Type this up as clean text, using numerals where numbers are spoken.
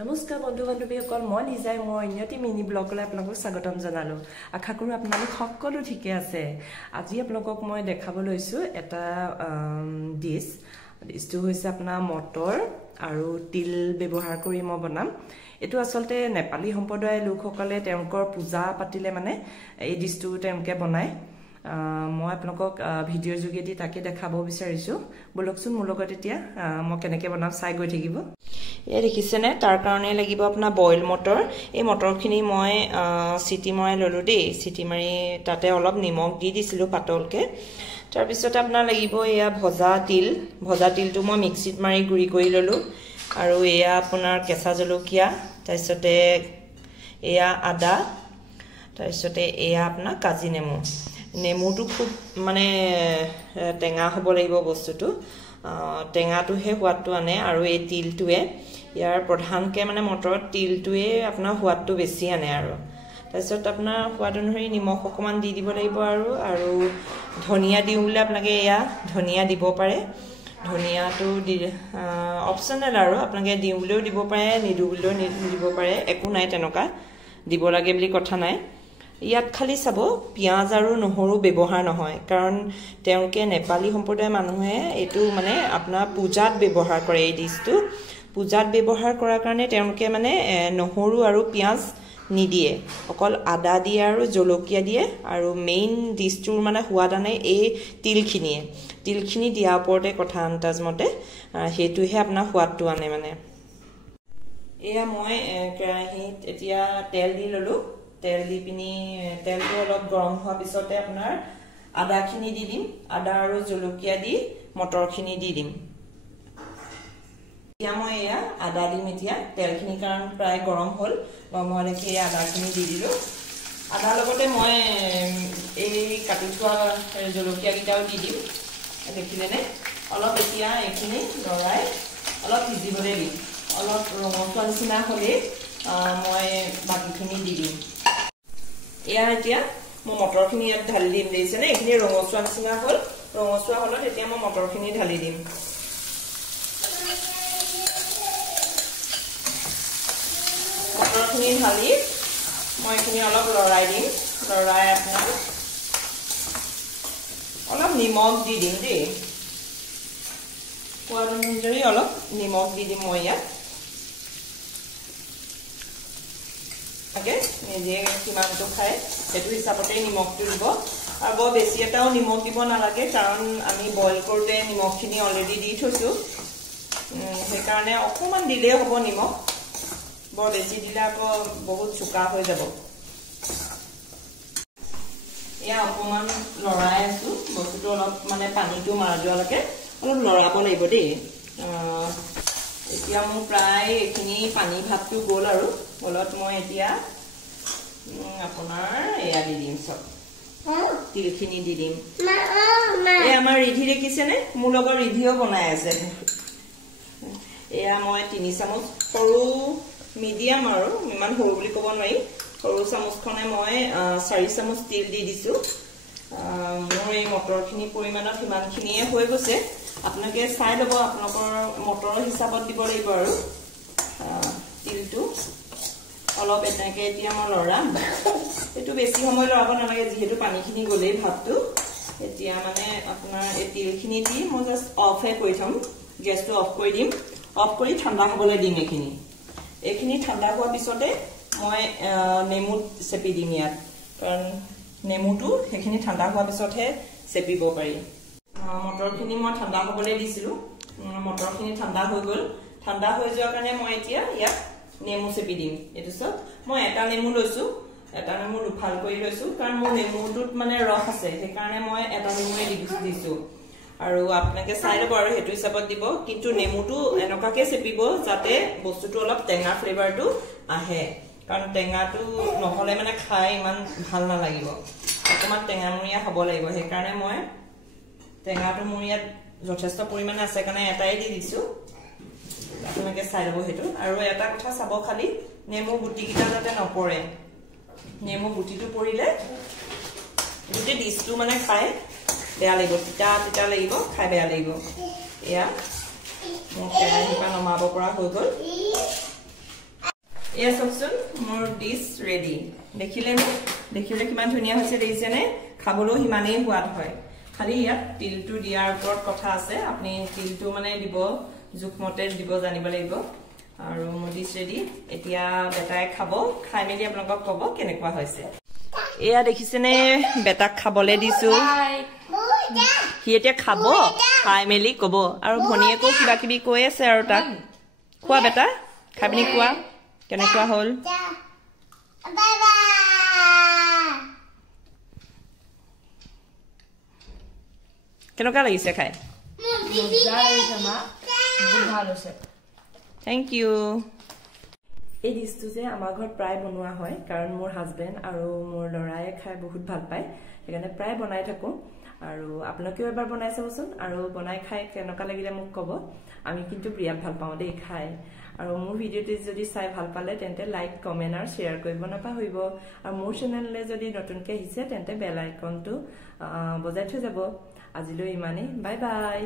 নমস্কাৰ বন্ধু বান্ধৱীসকল মই নিজাই মই ইনতি মিনি ব্লগলৈ আপোনালোকক স্বাগতম জনালো আশা কৰোঁ আপোনালোক সকলো ঠিকে আছে আজি আপোনালোকক মই দেখাব লৈছো এটা ডিশটো হৈছে আপোনাৰ মটৰ আৰু তিল ব্যৱহাৰ কৰি মই বনাম এটো আসলতে নেপালী সম্প্ৰদায়ৰ লোকসকলে তেওঁলোকৰ পূজা পাতিলে মানে এই ডিশটো তেওঁলোকে বনায় মই আপোনালোকক ভিডিঅ'ৰ যোগেদি তাকে দেখাব বিচাৰিছো বলকচোন মোৰ লগত এতিয়া মই কেনেকৈ বনাম চাই গৈ থাকিব এই দেখিছেনে তাৰ কাৰণে লাগিব আপোনাৰ বইল মটৰ এই মটৰখিনি মই সিটি মৰাই ললো দেই সিটি মাৰি তাতে অলপ নিমখ দি দিছিলো পাতলকে তাৰ পিছত আপোনাৰ লাগিব এয়া ভজা তিলটো মই মিক্সিত মাৰি গুৰি কৰি ললো আৰু এয়া আপোনাৰ কেঁচা জলকীয়া তাৰপিছতে এয়া আদা তাৰপিছতে এয়া আপোনাৰ কাজি নেমুটো খুব মানে টেঙা হ'ব লাগিব বস্তুটো টেঙাটোহে সোৱাদটো আনে আৰু এই তিলটোৱে ইয়াৰ প্ৰধানকৈ মানে মটৰত তিলটোৱে আপোনাৰ সোৱাদটো বেছি আনে আৰু তাৰপিছত আপোনাৰ সোৱাদ অনুসৰি নিমখ অকণমান দি দিব লাগিব আৰু ধনিয়া দিওঁ বুলি আপোনালোকে এয়া ধনিয়া দিব পাৰে ধনিয়াটো অপচনেল আৰু আপোনালোকে দিওঁ বুলিও দিব পাৰে নিদিওঁ বুলিও দিব পাৰে একো নাই তেনেকুৱা দিব লাগে বুলি কথা নাই ইয়াত খালি চাব পিয়াজ আৰু নহৰু ব্যৱহাৰ নহয় কাৰণ তেওঁলোকে নেপালী সম্প্ৰদায়ৰ মানুহে এটো মানে আপোনাৰ পূজাত ব্যৱহাৰ কৰে এই ডিশটো পূজাত ব্যৱহাৰ কৰাৰ কাৰণে তেওঁলোকে মানে নহৰু আৰু পিয়াজ নিদিয়ে অকল আদা দিয়ে আৰু জলকীয়া দিয়ে আৰু মেইন ডিশটোৰ মানে সোৱাদ আনে এই তিলখিনি দিয়াৰ ওপৰতে কথা আন্দাজ মতে হেতুহে আপোনাৰ সোৱাদটো আনে মানে এয়া মই কেৰাহীত এতিয়া তেল দি ললো তেল দি পিনি তেলটো অলপ গৰম হোৱাৰ পিছতে আপোনাৰ আদাখিনি দি দিম আদা আৰু জলকীয়া দি মটৰখিনি দি দিম এতিয়া মই এয়া আদা দিম এতিয়া তেলখিনি কাৰণ প্ৰায় গৰম হ'ল মই দেখি আদাখিনি দি দিলোঁ আদাৰ লগতে মই এই কাটি থোৱা জলকীয়াকেইটাও দি দিম দেখিলেনে অলপ এতিয়া এইখিনি লৰাই অলপ সিজিবলৈ দিম অলপ ৰঙচুৱা নিচিনা হ'লেই মই বাকীখিনি দি দিম এয়া এতিয়া মই মটৰখিনি ইয়াত ঢালি দিম দেখিছেনে এইখিনি ৰঙচুৱা নিচিনা হ'ল ৰঙচুৱা হ'লত এতিয়া মই মটৰখিনি ঢালি দিম মটৰখিনি ঢালি মই এইখিনি অলপ লৰাই দিম লৰাই আপোনাৰ অলপ নিমখ দি দিম দেই সোৱাদ অনুযায়ী অলপ নিমখ দি দিম মই ইয়াত নিজে কিমানটো খায় সেইটো হিচাপতেই নিমখটো দিব আৰু বৰ বেছি এটাও নিমখ দিব নালাগে কাৰণ আমি বইল কৰোঁতে নিমখখিনি অলৰেডি দি থৈছোঁ সেইকাৰণে অকণমান দিলেই হ'ব নিমখ বৰ বেছি দিলে আকৌ বহুত চোকা হৈ যাব এয়া অকণমান লৰাই আছোঁ বস্তুটো অলপ মানে পানীটো মাৰ যোৱালৈকে অলপ লৰাব লাগিব দেই এতিয়া মোৰ প্ৰায় এইখিনি পানী ভাতটো গ'ল আৰু গলত মই এতিয়া আপোনাৰ এয়া দি দিম চব তিলখিনি দি দিম এই আমাৰ ৰিধি দেখিছেনে মোৰ লগত ৰিধিও বনাই আছে এয়া মই 3 চামুচ সৰু মিডিয়াম আৰু ইমান সৰু বুলি ক'ব নোৱাৰি সৰু চামুচখনে মই 4 চামুচ তিল দি দিছোঁ মোৰ এই মটৰখিনি পৰিমাণত সিমানখিনিয়ে হৈ গৈছে আপোনালোকে চাই ল'ব আপোনালোকৰ মটৰৰ হিচাপত দিব লাগিব আৰু তিলটো অলপ এনেকৈ এতিয়া মই লৰাম এইটো বেছি সময় লৰাব নালাগে যিহেতু পানীখিনি গ'লেই ভাতটো এতিয়া মানে আপোনাৰ এই তিলখিনি দি মই জাষ্ট অফহে কৰি থ'ম গেছটো অফ কৰি দিম অফ কৰি ঠাণ্ডা হ'বলৈ দিম এইখিনি ঠাণ্ডা হোৱাৰ পিছতে মই নেমু চেপি দিম ইয়াত কাৰণ নেমুটো সেইখিনি ঠাণ্ডা হোৱাৰ পিছতহে চেপিব পাৰি মটৰখিনি মই ঠাণ্ডা হ'বলৈ দিছিলোঁ মটৰখিনি ঠাণ্ডা হৈ গ'ল ঠাণ্ডা হৈ যোৱাৰ কাৰণে মই এতিয়া ইয়াত নেমু চেপি দিম এইটো চব মই এটা নেমু লৈছোঁ এটা নেমু দুফাল কৰি লৈছোঁ কাৰণ মোৰ নেমুটোত মানে ৰস আছে সেইকাৰণে মই এটা নেমুৱে দিছোঁ আৰু আপোনালোকে চাই ল'ব আৰু সেইটো হিচাপত দিব কিন্তু নেমুটো এনেকুৱাকৈ চেপিব যাতে বস্তুটো অলপ টেঙা ফ্লেভাৰটো আহে কাৰণ টেঙাটো নহ'লে মানে খাই ইমান ভাল নালাগিব অকণমান টেঙামূৰীয়া হ'ব লাগিব সেইকাৰণে মই টেঙাটো মোৰ ইয়াত যথেষ্ট পৰিমাণে আছে কাৰণে এটাই দি দিছোঁ আপোনালোকে চাই ল'ব সেইটো আৰু এটা কথা চাব খালি নেমু গুটিকেইটা যাতে নপৰে নেমু গুটিটো পৰিলে গোটেই ডিশটো মানে খাই বেয়া লাগিব তিতা লাগিব খাই বেয়া লাগিব এয়া মোৰ কেৰাহীৰ পৰা নমাব পৰা হৈ গ'ল এয়া চাওকচোন মোৰ ডিছ ৰেডি দেখিলে কিমান ধুনীয়া হৈছে দেখিছেনে খাবলৈও সিমানেই সোৱাদ হয় খালি ইয়াত তিলটো দিয়াৰ ওপৰত কথা আছে আপুনি তিলটো মানে দিব জোখমতে দিব জানিব লাগিব আৰু মোৰ ডিছ ৰেডি এতিয়া বেটাই খাব খাই মেলি আপোনালোকক ক'ব কেনেকুৱা হৈছে এয়া দেখিছেনে বেটাক খাবলৈ দিছো সি এতিয়া খাব খাই মেলি ক'ব আৰু ভনীয়েকো কিবা কিবি কৈ আছে আৰু তাক খোৱা বেটা খাই পিনি কোৱা কেনেকুৱা হ'ল কেনেকুৱা লাগিছে খাই থেংক ইউ এই ডিছটো যে আমাৰ ঘৰত প্ৰায় বনোৱা হয় কাৰণ মোৰ হাজবেণ্ড আৰু মোৰ ল'ৰাই খাই বহুত ভাল পায় সেইকাৰণে প্ৰায় বনাই থাকোঁ আৰু আপোনালোকেও এবাৰ বনাই চাবচোন আৰু বনাই খাই কেনেকুৱা লাগিলে মোক ক'ব আমি কিন্তু বিৰাট ভাল পাওঁ দেই খাই আৰু মোৰ ভিডিঅ'টো যদি চাই ভাল পালে তেন্তে লাইক কমেণ্ট আৰু শ্বেয়াৰ কৰিব নাপাহৰিব আৰু মোৰ চেনেললৈ যদি নতুনকৈ আহিছে তেন্তে বেল আইকনটো বজাই থৈ যাব আজিলৈ ইমানেই বাই বাই